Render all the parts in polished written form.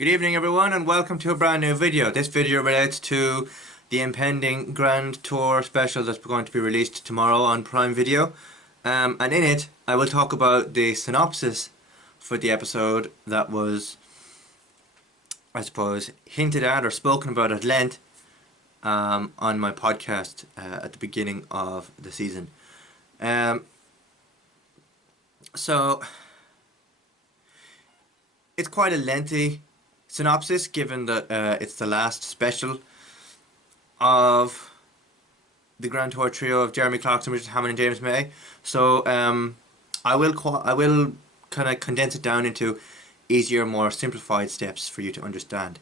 Good evening everyone and welcome to a brand new video. This video relates to the impending Grand Tour special that's going to be released tomorrow on Prime Video. And in it I will talk about the synopsis for the episode that was, I suppose, hinted at or spoken about at length on my podcast at the beginning of the season. So it's quite a lengthy synopsis, given that it's the last special of the Grand Tour trio of Jeremy Clarkson, Hammond and James May. So I will kind of condense it down into easier, more simplified steps for you to understand.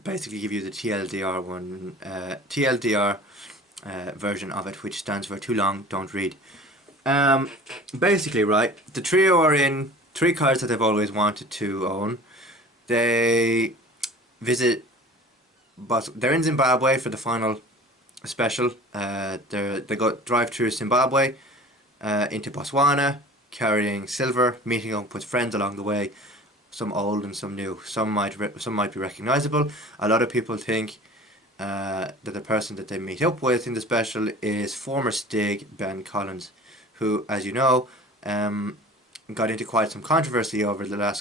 Basically, give you the TLDR version of it, which stands for too long, don't read. Basically, right, the trio are in 3 cars that they've always wanted to own. They visit, but they're in Zimbabwe for the final special. They drive through Zimbabwe into Botswana, carrying silver, meeting up with friends along the way, some old and some new. Some might be recognizable. A lot of people think that the person that they meet up with in the special is former Stig Ben Collins, who, as you know, got into quite some controversy over the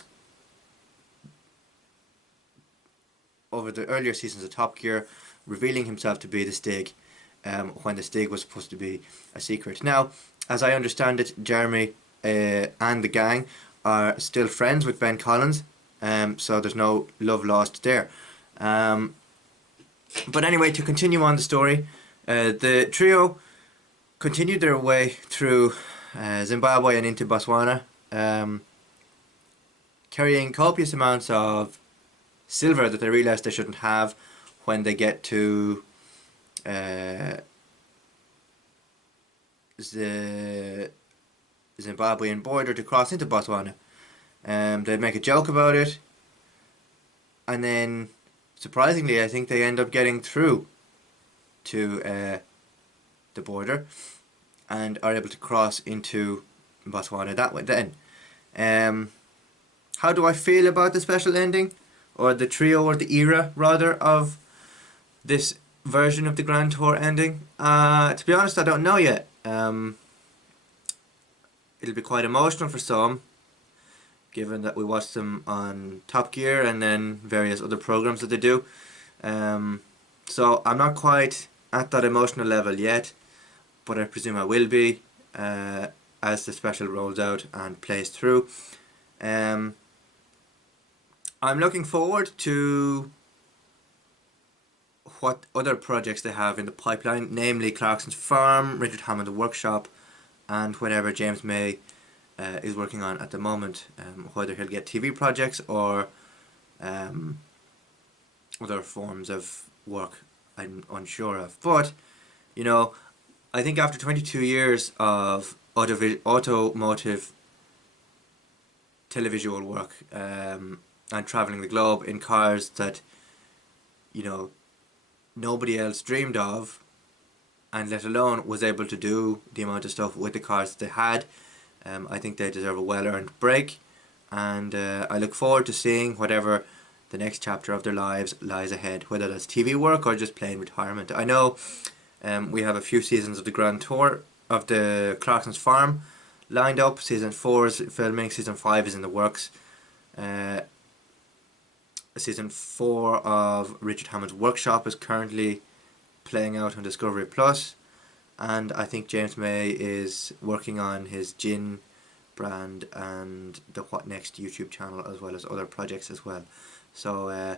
earlier seasons of Top Gear, revealing himself to be the Stig when the Stig was supposed to be a secret. Now, as I understand it, Jeremy and the gang are still friends with Ben Collins, so there's no love lost there. But anyway, to continue on the story, the trio continued their way through Zimbabwe and into Botswana, carrying copious amounts of silver that they realise they shouldn't have when they get to the Zimbabwean border to cross into Botswana. They'd make a joke about it, and then surprisingly I think they end up getting through to the border and are able to cross into Botswana that way then. How do I feel about the special ending, or the trio, or the era rather, of this version of the Grand Tour ending? To be honest, I don't know yet. It'll be quite emotional for some, given that we watched them on Top Gear and then various other programs that they do. So I'm not quite at that emotional level yet, but I presume I will be as the special rolls out and plays through. I'm looking forward to what other projects they have in the pipeline, namely Clarkson's farm, Richard Hammond's workshop, and whatever James May is working on at the moment. Whether he'll get TV projects or other forms of work, I'm unsure of. But, you know, I think after 22 years of automotive televisual work and travelling the globe in cars that, you know, nobody else dreamed of, and let alone was able to do the amount of stuff with the cars that they had, I think they deserve a well-earned break, and I look forward to seeing whatever the next chapter of their lives lies ahead, whether that's TV work or just plain retirement. I know we have a few seasons of the Grand Tour of the Clarkson's farm lined up. Season 4 is filming, Season 5 is in the works. Season 4 of Richard Hammond's workshop is currently playing out on Discovery Plus, and I think James May is working on his gin brand and the What Next YouTube channel, as well as other projects as well. So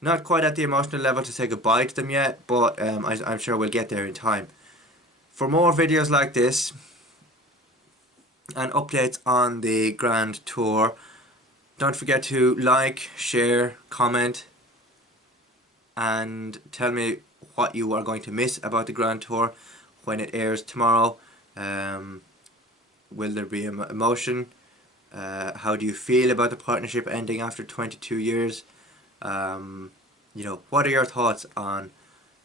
not quite at the emotional level to say goodbye to them yet, but I'm sure we'll get there in time. For more videos like this and updates on the Grand Tour, don't forget to like, share, comment, and tell me what you are going to miss about the Grand Tour when it airs tomorrow. Will there be emotion? How do you feel about the partnership ending after 22 years? You know, what are your thoughts on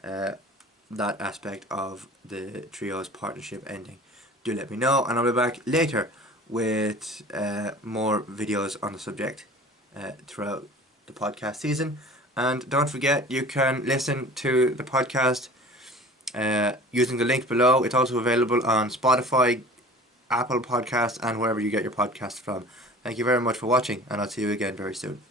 that aspect of the trio's partnership ending? Do let me know, and I'll be back later with more videos on the subject throughout the podcast season. And don't forget, you can listen to the podcast using the link below. It's also available on Spotify, Apple Podcasts, and wherever you get your podcasts from. Thank you very much for watching, and I'll see you again very soon.